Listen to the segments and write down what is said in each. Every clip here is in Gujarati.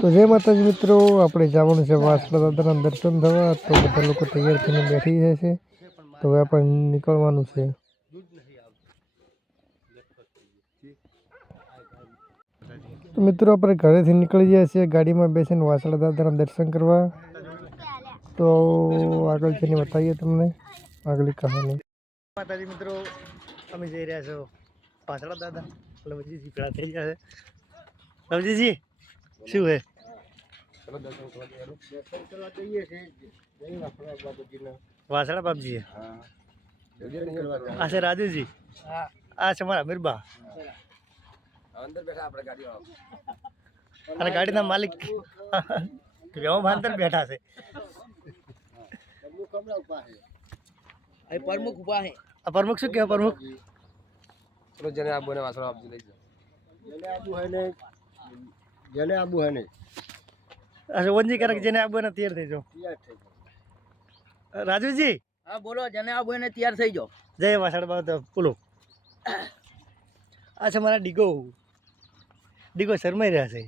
તો જય માતાજી મિત્રો, આપણે જવાનું છે વાસણા દાદાના દર્શન થવા. તો બધા લોકો તૈયાર થઈને બેઠી જાય છે. તો હવે આપણે નીકળવાનું છે. તો મિત્રો આપણે ઘરેથી નીકળી જાય છીએ ગાડીમાં બેસીને વાસણા દાદાના દર્શન કરવા. તો આગળ જઈને બતાવીએ તમને આગલી કહાની. માતાજી મિત્રો, અમે જઈ રહ્યા છો વાસણા દાદા. લવજીજી ભેળા થઈ ગયા છે. લવજીજી શું હે? વાસણા બાપજી આ છે રાજુજી, આ છે મારા મીરબા અને ગાડીના માલિક અંદર બેઠા છે. પ્રમુખ શું કહેવાય? પ્રમુખ જેને આબુ ને વાસણો આપજો લઈ જાઓ. જેને આબુ હે ને, જેને આબુ હે ને, અચ્છા વંજી કરે જેને આબુ ને તૈયાર થઈ જાઓ. રાજુજી હા બોલો, જેને આબુ ને તૈયાર થઈ જાઓ. જય વાસણ બાબા. બોલો, આ છે મારા ડીગો. ડીગો શરમાઈ રહ્યા છે.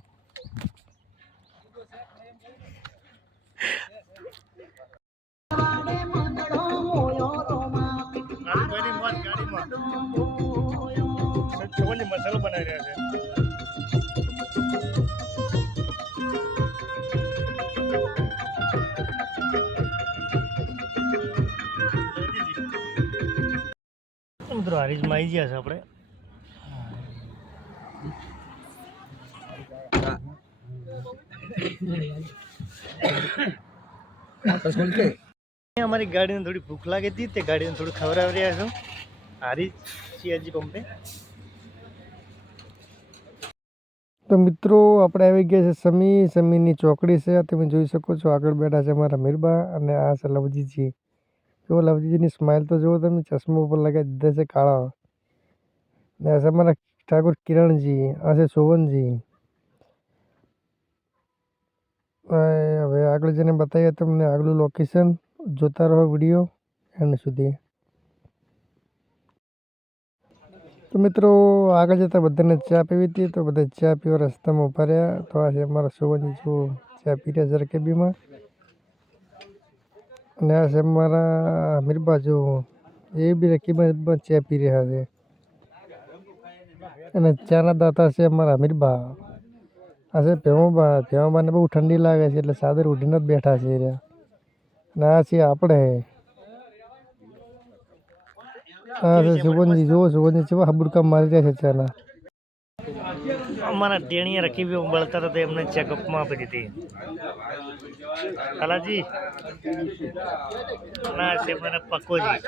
મસાલો બનાવી રહ્યા છે. મિત્રો હરીશમાં આવી ગયા છે આપણે. અમારી ગાડીને થોડી ભૂખ લાગી હતી, તે ગાડીને થોડું ખવડાવી રહ્યા છું હરીશ સીએનજી પંપે. તો મિત્રો આપણે આવી ગયા છે સમીની ચોકડી છે. તમે જોઈ શકો છો આગળ બેઠા છે મારા મીરબા અને આ છે લવજીજી. જો લવજીજીની સ્માઇલ તો જુઓ તમે, ચશ્મા ઉપર લગાવી દીધા છે કાળા. ને આ છે મારા ઠાકોર કિરણજી, આ છે સોવનજી. હવે આગળ જઈને બતાવીએ તમને આગલું લોકેશન. જોતા રહો વિડીયો એન્ડ સુધી. તો મિત્રો આગળ જતાં બધાને ચા પીવી હતી, તો બધા ચા પીવા રસ્તામાં ઊભા રહ્યા. તો આ છે અમારા સોવનજી જો ચા પી રહ્યા જરકેબીમાં. અને આ છે મારા મીરબા જો એ બી રકીબમાં ચા પી રહ્યા છે. અને ચાના દાતા છે અમારા મીરબા. આ છે ભેમાબાને બહુ ઠંડી લાગે છે એટલે ચાદર ઉઠીને જ બેઠા છે રહ્યા. અને આ છીએ આપણે. હા છે સુગંધી. જુઓ સુગંધી કેવા હબુડકા મારી રહ્યા છે ચાના. અમારા ટેણીયા રખી બળતા હતા, એમને ચેકઅપમાં આપી દીધી. કાલાજી ના છે મને પકોજી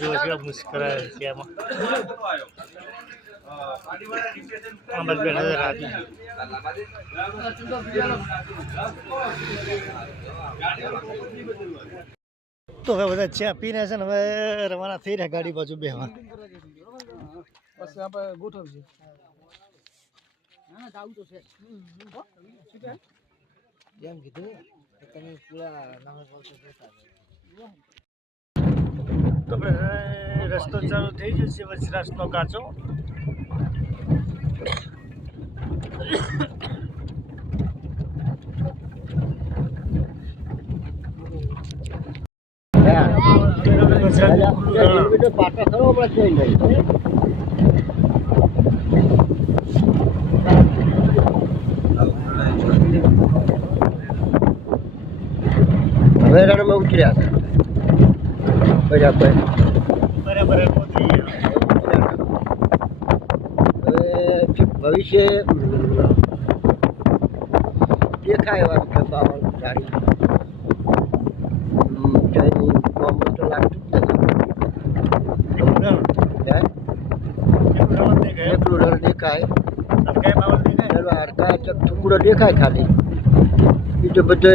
જો કેવા મુસ્કરા છે આમાં. બસ બેઠા છે રાજુ. તો હવે બધા ચા પીને છે ને હવે રવાના થઈ રહ્યા ગાડી બાજુ બેહવા. પછી આપણે ગોઠવશે. જેમ કીધું તમે પૂરા તો રસ્તો ચાલુ થઈ જશે વજરાસનો કાચો. પાટા ખરો હવેરામાં ઉતર્યા છે બરાબર. ભવિષ્ય દેખાય એવા કે બાવાનું સારી તો લાગતું જ નથી. એટલું રળ દેખાય, હડકા ટુકડો દેખાય ખાલી. બીજો બધો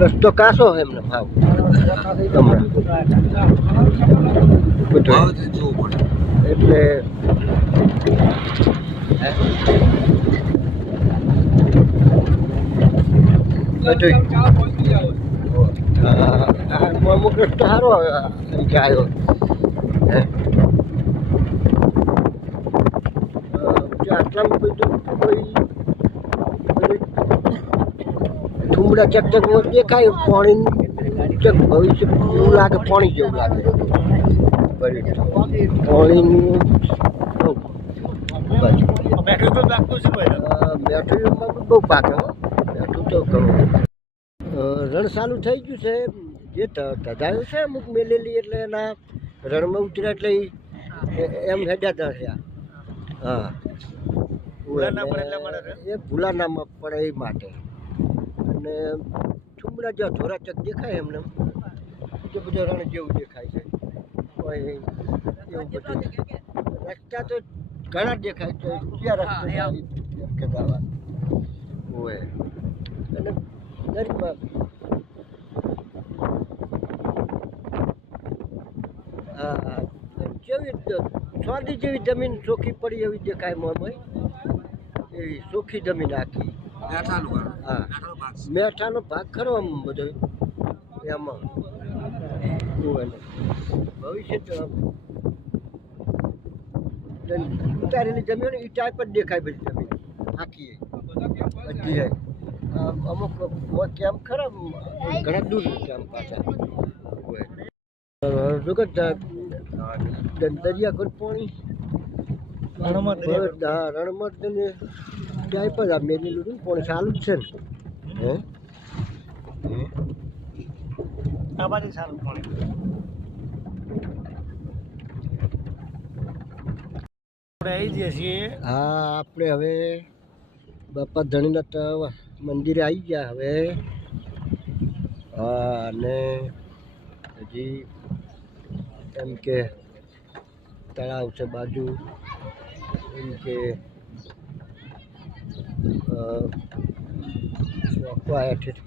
રસ્તો કાસો એમને ભાવ એટલે અમુક રસ્તો સારો એમ કે આવ્યો. આટલામાં કોઈ ઠુમડા ચકચક દેખાય પાણી ચક ભવિષ્ય એવું લાગે પાણી જેવું લાગે પાણીનું બેટરીમાં બહુ પાકે હો બેઠું તો ઘણું રણ ચાલુ થઈ ગયું છે જે ધધાયું છે અમુક મેલેલી એટલે એના રણમાં ઉતર્યા એટલે એમ હેડ્યા થયા હા એ ભૂલા ના પડે એ માટે અને ઠુમડા જેવા ધોરાચક દેખાય એમને એ બધું રણ જેવું દેખાય છે એવું બધું રસ્તા તો ઘણા દેખાય છે ક્યાં રસ્તા કદાવા હોય અને દરેકમાં હા જેવી સ્વાદી જેવી જમીન ચોખ્ખી પડી એવી દેખાય મોમાં એવી ચોખ્ખી જમીન આખી હા મેઠાનો ભાગ ખરો આમ બધો એમાં ભવિષ્ય તો ઉતારેલી જમીન એ ટાઈપ જ દેખાય બધી જમીન આખી બધી અમુક કેમ ખરા ઘણા દૂર કેમ પાછા દરિયા ખોટ પાણી રણમાં ટાઈપ જ આ મેલેલું પાણી ચાલુ જ છે ને હા આપણે હવે બાપા ધણીનાથ મંદિરે આવી ગયા હવે હા અને હજી એમ કે તળાવ છે બાજુ એમ કે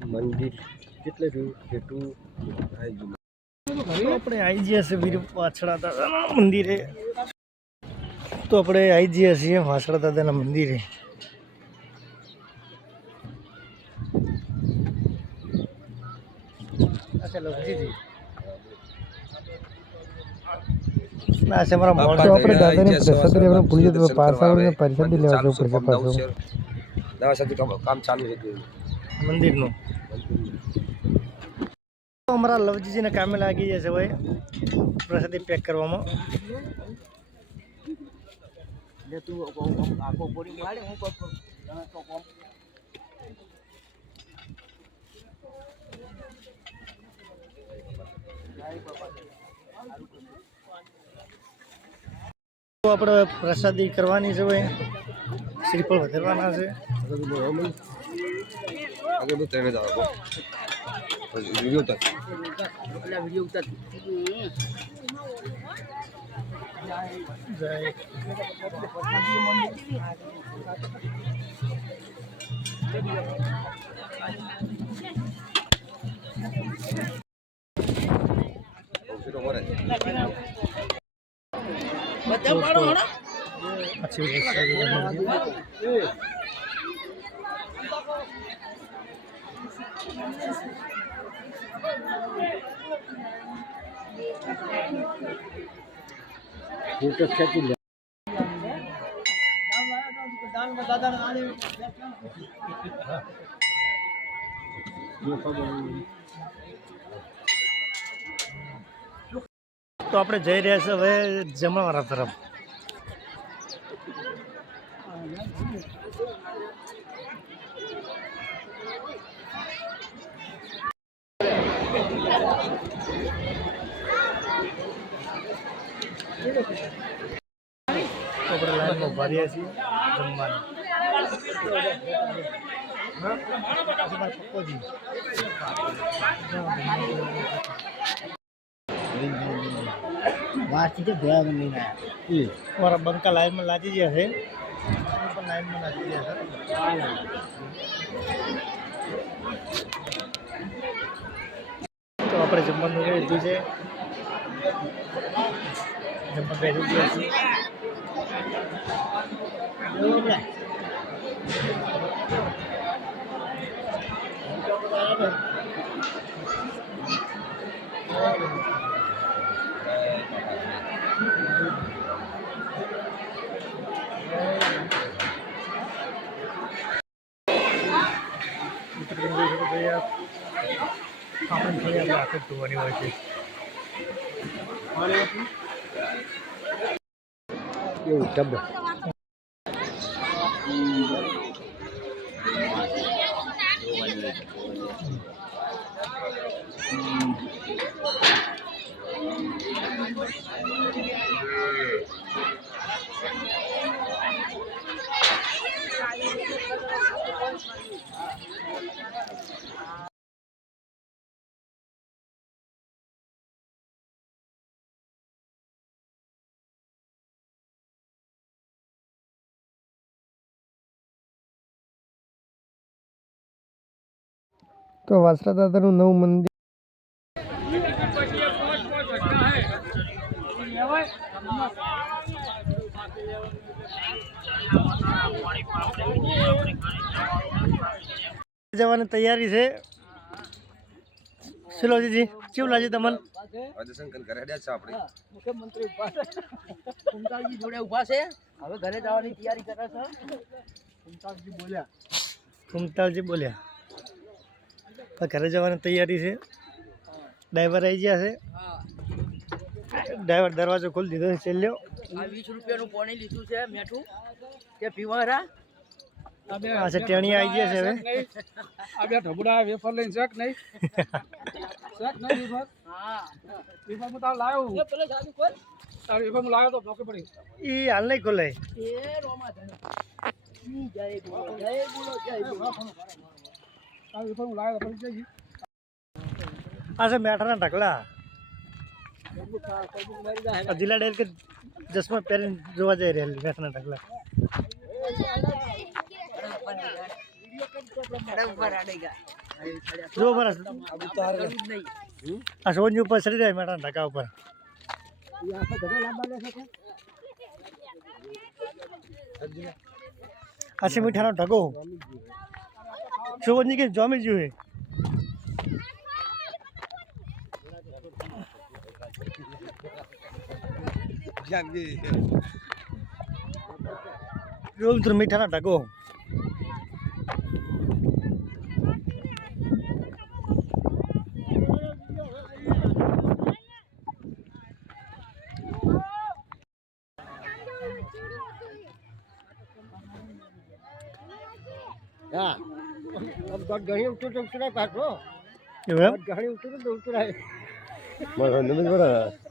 મંદિર કેટલે રહ્યું જેટલું આવી ગયું આપણે આવી ગયા છીએ વીર વાછડા દાદાના મંદિરે તો આપણે આવી ગયા છીએ વાછડા દાદાના મંદિરે અચ્છા લવજીજી ના છે મારા મોટો આપણે દાદાની પ્રસાદ લેવાનું ભૂલી જતો પાછા આવીને પ્રસાદી લેવા જવું પડશે પાછું દવા સાથે કામ ચાલુ છે મંદિરનું અમારા લવજીજીને કામે લાગી જશે ભાઈ પ્રસાદી પેક કરવામાં આખો બોડી વાળે હું કરું તો આપણે પ્રસાદી કરવાની છે ભાઈ શ્રીફળ વધારવાના છે આગળ બધું ટ્રેને જાવ વિડીયો ઉતાર વિડીયો ઉતાર જય બધા પાડો હણો अच्छी ફોટો ખેંચી લે તો આપણે જઈ રહ્યા છે હવે જમણવાળા તરફ આપણે લાઈનમાં ઉભા રહ્યા છીએ જમવાની પપ્પોજી મારા બંકા લાઈનમાં લાગી ગયા છે પણ લાઈનમાં લાગી ગયા છે તો આપણે જમવાનું લીધું છે જમવા બેસી ગયા છીએ તમે જોઈ શકો છો યાર આપણે થોડી આપણે હાથ જ ધોવાની હોય છે એવું ટબ તો વાસરા દાદાનું નવું મંદિર જવાની તૈયારી છે શિલોજીજી કેવું લાગે તમને દર્શન કરી રહ્યા છે આપણે મુખ્યમંત્રી ઉભા છે કુંતાલજી જોડે ઉભા છે હવે ઘરે જવાની તૈયારી કરે છે કુમતાલજી બોલ્યા ઘરે જવાની તૈયારી છે ડ્રાઈવર આવી ગયા છે ડ્રાઈવર દરવાજો ખોલી દીધો છે છેલ્લો આ 20 રૂપિયાનું પાણી લીધું છે મેઠું તે પીવારા આ છે ટેણી આવી ગયા છે હવે આ બે ઢબુડા વેફર લઈને શેક નહીં શેક નહીં વેફર હા વેફર હું તાર લાવ્યો એ પેલે જાદુ કોણ તાર વેફર હું લાવ્યો તો નોકે પડી એ હાલ નહીં ખોલાય એ રોમા ધન જય બોલો જય બોલો જય બોલો તાર વેફર હું લાવ્યો તો પડી જઈ આ છે મેઠાના ઢગલા જિલ્લા ડેર કે ચશ્મા પહેરીને જોવા જઈ રહ્યા મેઠાના ઢગલા જો બરસ આ સોની ઉપર ચડી જાય મેઠાના ઢગા ઉપર આ છે મીઠાનો ઢગો સોની કે જમી જોઈએ જો મિત્રો મીઠાના ઢગો હા अब घड़ी उतर तो उतरा पास हो એવું એમ घड़ी उतर तो उतरा है મારા નંબર બરા